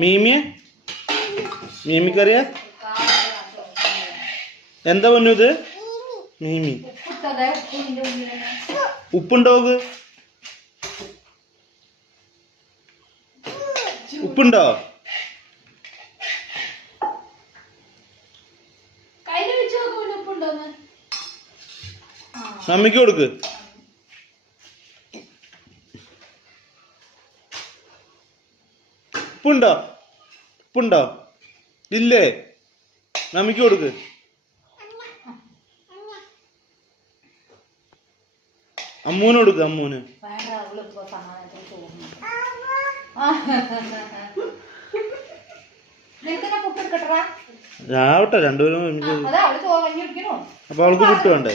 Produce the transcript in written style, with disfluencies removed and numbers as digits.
മീമിയെ മീമിക്കറിയാ എന്താ പൊന്നു ഇത്? മീമി ഉപ്പുണ്ടോ? ഉപ്പുണ്ടോ? മമ്മിക്ക് കൊടുക്ക്. ഉപ്പുണ്ടോ? ഉപ്പുണ്ടോ? ഇല്ലേ? മമ്മിക്ക് കൊടുക്ക്. അമ്മൂന് കൊടുക്ക്. അമ്മൂന് ആവട്ടെ, രണ്ടുപേരും. അപ്പൊ അവൾക്ക് പുട്ട് വേണ്ടേ?